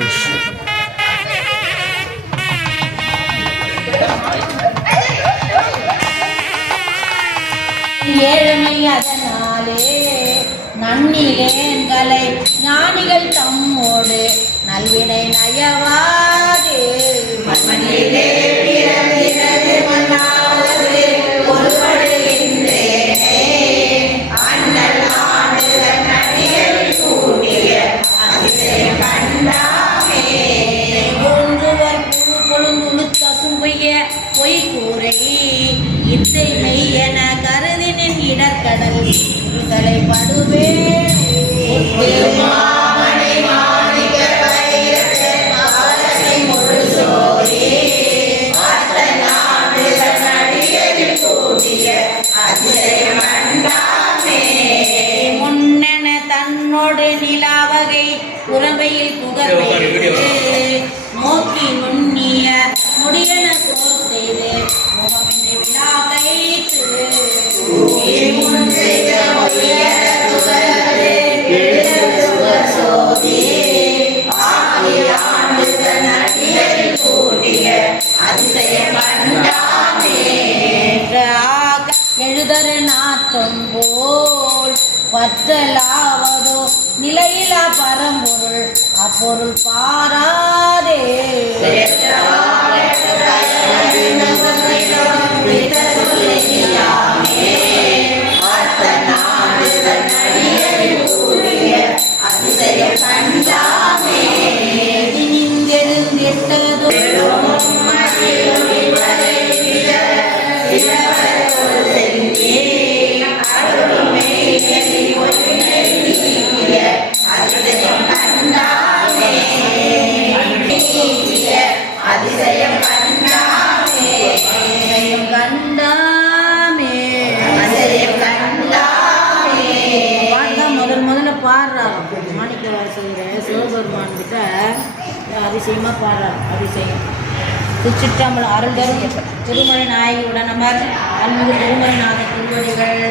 சரி ஏழ்மை அதனாலே நன்னிலேன்களை ஞானிகள் தம்மோடு நல்வினை நயவா புறவையில் புகழ்ந்து நோக்கி நுண்ணிய முடியன சோர் செய்து முகமின்றி விழா கைத்து எழுதரு போல் பற்றலாவதோ நிலையிலா பரம்பொருள் அப்பொருள் பாராதே. அதிசயமா அபிஷேகம். அதிசயம் திருச்சிற்றம்பலம் அருள் தரும் திருமலை நாயகியுடன் உடனமர் அன்பு திருமலை நாத திருவடிகள்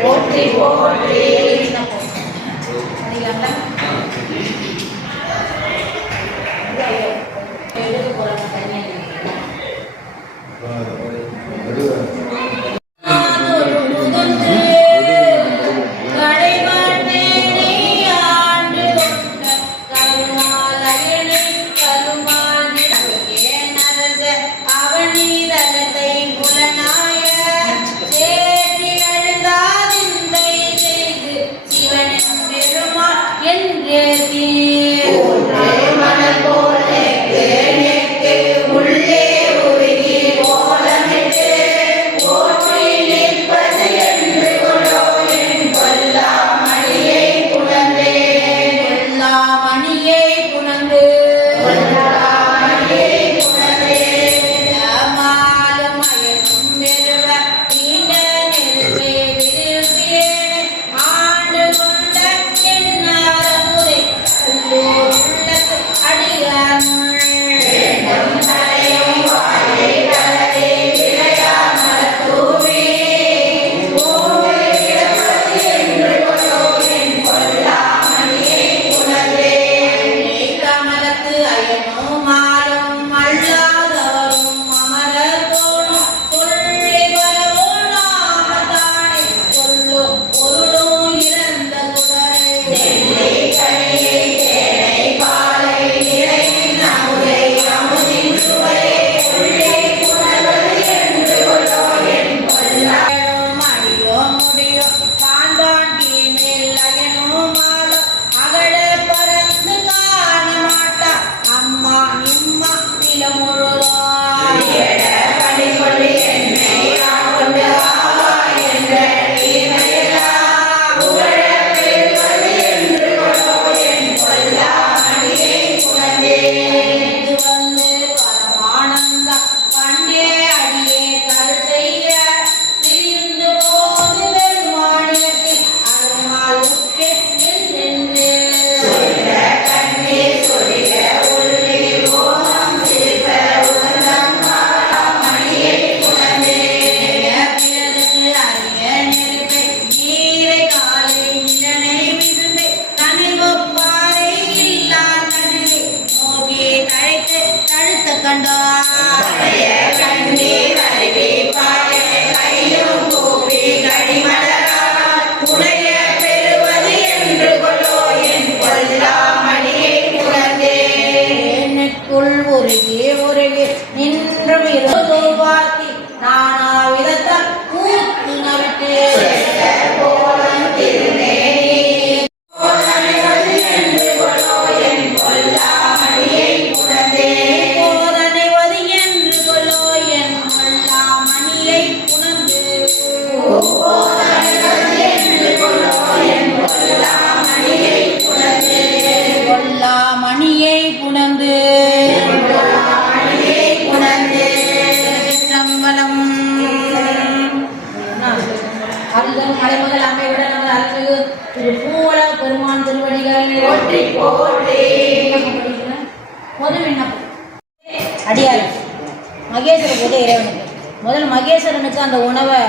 மகேஸ்வர இறைவனுக்கு முதல் மகேஸ்வரனுக்கு அந்த உணவை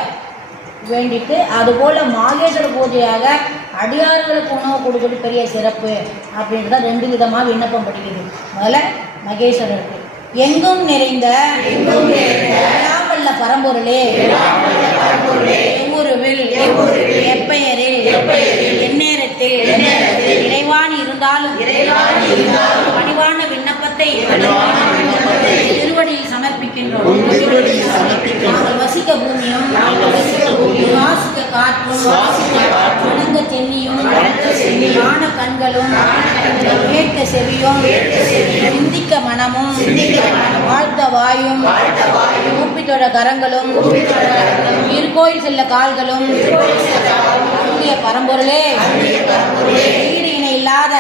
வேண்டிட்டு அதுபோல் மாகேஸ்வர பூஜையாக அடியார்களுக்கு உணவு கொடுக்குறது பெரிய சிறப்பு அப்படின்றத ரெண்டு விதமாக விண்ணப்பம் படிக்குது முதல்ல மகேஸ்வரருக்கு. எங்கும் நிறைந்த எங்கும் பரம்பொருளே எவ்வொருவில் எப்பெயரில் எந்நேரத்தில் இறைவான் இருந்தாலும் பணிவான விண்ணப்பத்தை சமர்ப்பிக்கின்றோம் நாங்கள் வசிக்க பூமியும் சுவாசிக்க காற்றும் வணங்க சென்னியும் காண கண்களும் கேட்க செவியும் சிந்திக்க மனமும் வாழ்த்த வாயும் கூப்பித்தொட கரங்களும் இருக்கோயில் செல்ல கால்களும் தூய பரம்பொருளே ஈடு இணை இல்லாத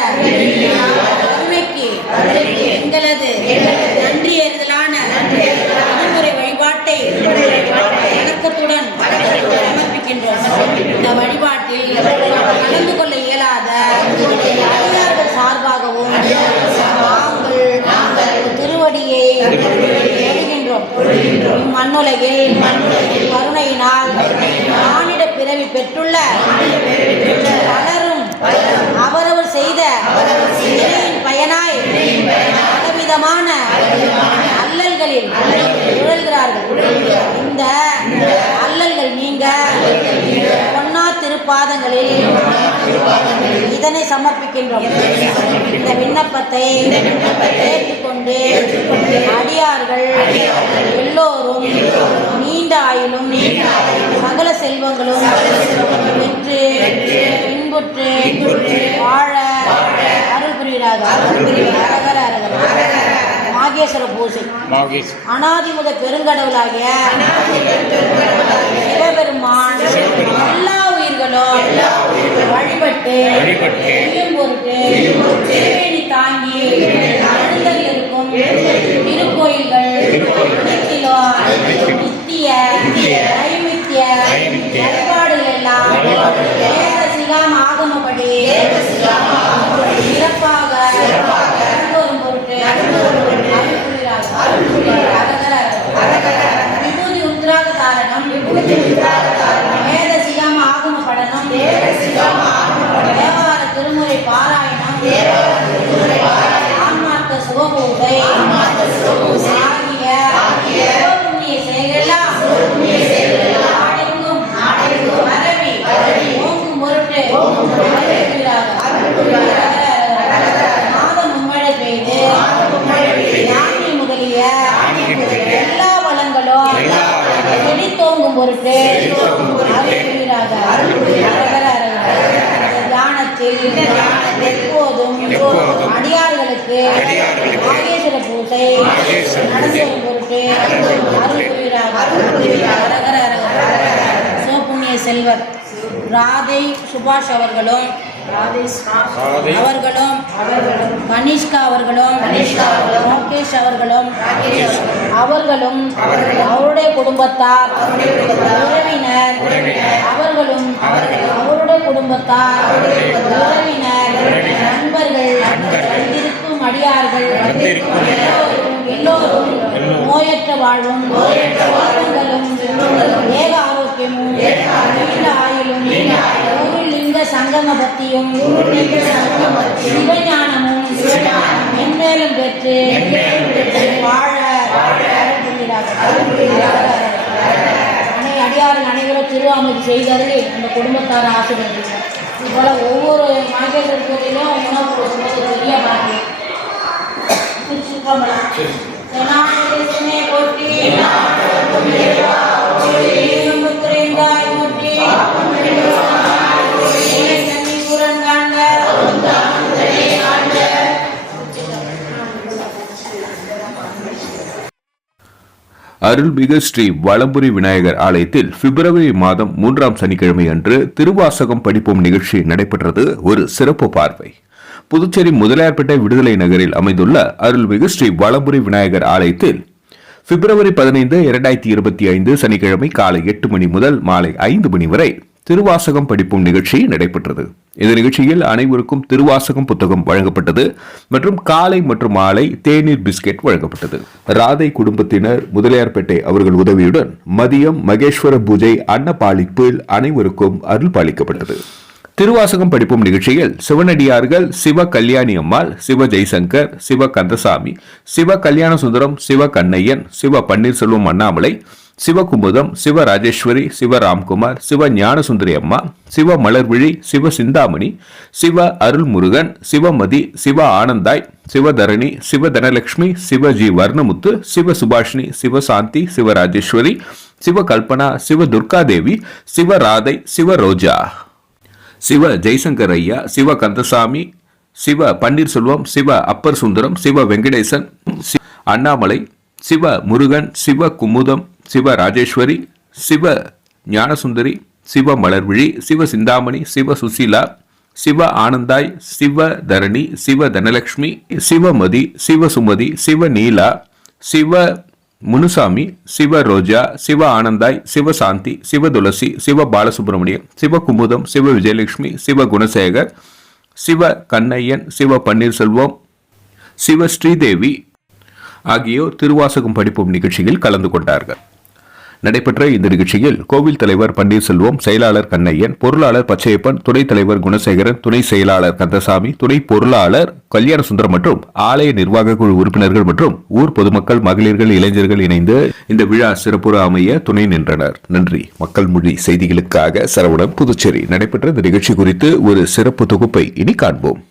எங்களது நன்றி திருமுறை வழிபாட்டை வணக்கத்துடன் சமர்ப்பிக்கின்றோம். இந்த வழிபாட்டில் கலந்து கொள்ள இயலாத சார்பாகவும் நாங்கள் திருவடியை மண்ணுலகில் மண்ணுலகில் அல்லல்களில் உழல்கிறார்கள். இந்த அல்லல்கள் நீங்க பொன்னா திருப்பாதங்களில் இதனை சமர்ப்பிக்கின்றோம். இந்த விண்ணப்பத்தை ஏற்றுக்கொண்டு அடியார்கள் எல்லோரும் நீண்ட ஆயிலும் சகல செல்வங்களும் வென்று இன்புற்று வாழ அருள் புரிகிறார்கள் மாகேஸ்வர பூஜை. மாகேஷ் அனாதிமுத பெருங்கடவுளாகிய சிவபெருமான் எல்லா உயிர்களும் வழிபட்டு பொருட்டு தாங்கி திருமுறை பாராயணம் ஆன்மார்த்த சுகபூஜை ஆகிய சிவபுண்ணிய செயலெல்லாம் நாடெங்கும் பரவி ஓங்கும் பொருட்டு அருள் புரிகிறார்கள். மாதம் மும்மழை பெய்து யானை முதலிய எல்லா வளங்களும் செழித்தோங்கும் பொருட்டு அருள்புரிகிறார்கள். அரகர பூஜை பொருட்டு அரகர செல்வர் ராதை சுபாஷ் அவர்களும் அவர்களும் மனிஷ்கா அவர்களும் மோகேஷ் அவர்களும் அவர்களும் அவருடைய குடும்பத்தார் உறவினர் அவர்களும் அவருடைய குடும்பத்தார் உறவினர் நண்பர்கள் வந்திருக்கும் அடியார்கள் எல்லோரும் நோயற்ற வாழ்வும் செல்வங்களும் ஏக ஆரோக்கியமும் நீண்ட ஆயுளும் லிங்க சங்கம பக்தியும் சிவஞானமும் மென்மேலும் பெற்று வாழ. அனை அடியார்கள் அனைவரும் திரு அமைப்பு செய்தருளி அந்த குடும்பத்தார் ஆசீர்வதிக்கிறார் இதுபோல ஒவ்வொரு நாகேஸ்வரர் அருள்மிகு ஸ்ரீ வளம்புரி விநாயகர் ஆலயத்தில் பிப்ரவரி மாதம் மூன்றாம் சனிக்கிழமை அன்று திருவாசகம் படிப்போம் நிகழ்ச்சி நடைபெற்றது. ஒரு சிறப்பு பார்வை. புதுச்சேரி முதலியார்பேட்டை விடுதலை நகரில் அமைந்துள்ள அருள்மிகு ஸ்ரீ வளம்புரி விநாயகர் ஆலயத்தில் பிப்ரவரி பதினைந்து இரண்டாயிரத்தி இருபத்தி ஐந்து சனிக்கிழமை காலை எட்டு மணி முதல் மாலை ஐந்து மணி வரை திருவாசகம் படிப்பும் நிகழ்ச்சி நடைபெற்றது. இந்த நிகழ்ச்சியில் அனைவருக்கும் திருவாசகம் புத்தகம் வழங்கப்பட்டது மற்றும் காலை மற்றும் மாலை தேநீர் பிஸ்கெட் வழங்கப்பட்டது. ராதை குடும்பத்தினர் முதலியார்பேட்டை அவர்கள் உதவியுடன் மதியம் மகேஸ்வர பூஜை அன்னப்பாளிப்பில் அனைவருக்கும் அருள் பாலிக்கப்பட்டது. திருவாசகம் படிப்பும் நிகழ்ச்சியில் சிவனடியார்கள் சிவ கல்யாணி அம்மாள் சிவ ஜெய்சங்கர் சிவ கந்தசாமி சிவ கல்யாண சுந்தரம் சிவ கண்ணையன் சிவ பன்னீர்செல்வம் அண்ணாமலை சிவகுமுதம் சிவ ராஜேஸ்வரி சிவ ராம்குமார் சிவ ஞானசுந்தரி அம்மா சிவ மலர்விழி சிவ சிந்தாமணி சிவ அருள்முருகன் சிவமதி சிவ ஆனந்தாய் சிவதரணி சிவ தனலட்சுமி சிவ ஜி வர்ணமுத்து சிவ சுபாஷினி சிவ சாந்தி சிவ ராஜேஸ்வரி சிவ கல்பனா சிவ துர்காதேவி சிவ ராதை சிவ ரோஜா சிவ ஜெய்சங்கர் ஐயா சிவ கந்தசாமி சிவ பன்னீர்செல்வம் சிவ அப்பர் சுந்தரம் சிவ வெங்கடேசன் அண்ணாமலை சிவ முருகன் சிவ குமுதம் சிவ ராஜேஸ்வரி சிவ ஞானசுந்தரி சிவ மலர்விழி சிவ சிந்தாமணி சிவ சுசீலா சிவ ஆனந்தாய் சிவ தரணி சிவ தனலட்சுமி சிவமதி சிவ சுமதி சிவ நீலா சிவ முனுசாமி சிவ ரோஜா சிவ ஆனந்தாய் சிவ சாந்தி சிவ துளசி சிவ பாலசுப்ரமணியம் சிவ குமுதம் சிவ விஜயலட்சுமி சிவ குணசேகர் சிவ கண்ணையன் சிவ பன்னீர்செல்வம் சிவ ஸ்ரீதேவி ஆகியோர் திருவாசகம் படிப்பும் நிகழ்ச்சியில் கலந்து கொண்டார்கள். நடைபெற்ற இந்த நிகழ்ச்சியில் கோவில் தலைவர் பன்னீர்செல்வம் செயலாளர் கண்ணையன் பொருளாளர் பச்சையப்பன் துணைத் தலைவர் குணசேகரன் துணை செயலாளர் கந்தசாமி துணை பொருளாளர் கல்யாண சுந்தரம் மற்றும் ஆலய நிர்வாக குழு உறுப்பினர்கள் மற்றும் ஊர் பொதுமக்கள் மகளிர்கள் இளைஞர்கள் இணைந்து இந்த விழா சிறப்புற அமைய துணை நின்றனர். நன்றி. மக்கள் மொழி செய்திகளுக்காக சரவணன் புதுச்சேரி. நடைபெற்ற இந்த நிகழ்ச்சி குறித்து ஒரு சிறப்பு தொகுப்பை இனி காண்போம்.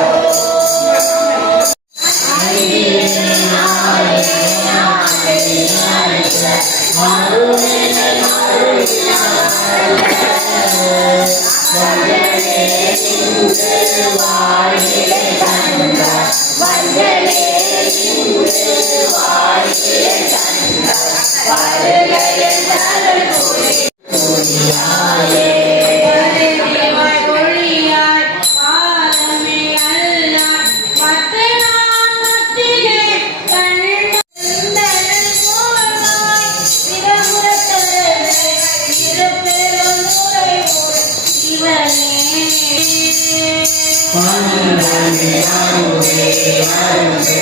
Oh Amen.